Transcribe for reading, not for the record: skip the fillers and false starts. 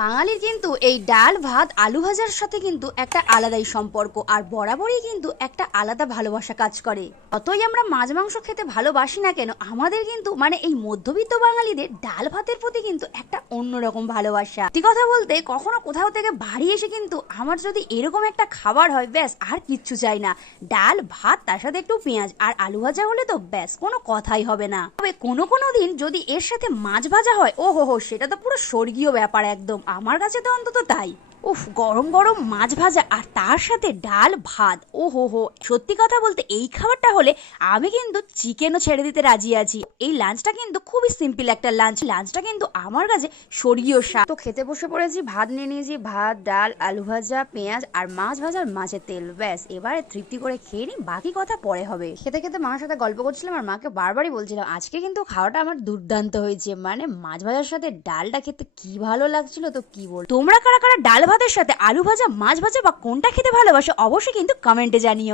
বাঙালির কিন্তু এই ডাল ভাত আলু ভাজার সাথে কিন্তু একটা আলাদাই সম্পর্ক আর বরাবরই কিন্তু একটা আলাদা ভালোবাসা কাজ করে। যতই আমরা মাছ মাংস খেতে ভালোবাসি না কেন, আমাদের কিন্তু এই মধ্যবিত্ত বাঙালিদের ডাল ভাতের প্রতি কিন্তু একটা অন্যরকম ভালোবাসা। সত্যি কথা বলতে, কখনো কোথাও থেকে বাড়ি এসে কিন্তু আমার যদি এরকম একটা খাবার হয়, ব্যাস আর কিচ্ছু চাই না। ডাল ভাত, তার সাথে একটু পেঁয়াজ আর আলু ভাজা হলে তো ব্যাস কোনো কথাই হবে না। তবে কোনো দিন যদি এর সাথে মাছ ভাজা হয়, ও হো, সেটা তো পুরো স্বর্গীয় ব্যাপার একদম। আমার কাছে তো অন্তত তাই। উফ, গরম গরম মাছ ভাজা আর তার সাথে ডাল ভাত, ও হো, সত্যি কথা বলতে এই খাবারটা হলে আমি কিন্তু চিকেনও ছেড়ে দিতে রাজি আছি। এই লাঞ্চটা কিন্তু খুবই সিম্পল একটা লাঞ্চটা কিন্তু আমার কাছে স্বর্গীয় স্বাদ। তো খেতে বসে পড়েছি, ভাত নিয়ে নিয়েছি, ভাত ডাল আলু ভাজা পেঁয়াজ আর মাছ ভাজার মাছের তেল। ব্যাস এবারে তৃপ্তি করে খেয়ে নি, বাকি কথা পরে হবে। খেতে খেতে মার সাথে গল্প করছিলাম আর মাকে বারবারই বলছিলাম আজকে কিন্তু খাওয়াটা আমার দুর্দান্ত হয়েছে। মাছ ভাজার সাথে ডালটা খেতে কি ভালো লাগছিল, তো কি বল। তোমরা কারা কারা ডাল ভাতের সাথে আলু ভাজা মাছ ভাজা বা কোনটা খেতে ভালোবাসো অবশ্যই কিন্তু কমেন্টে জানিও।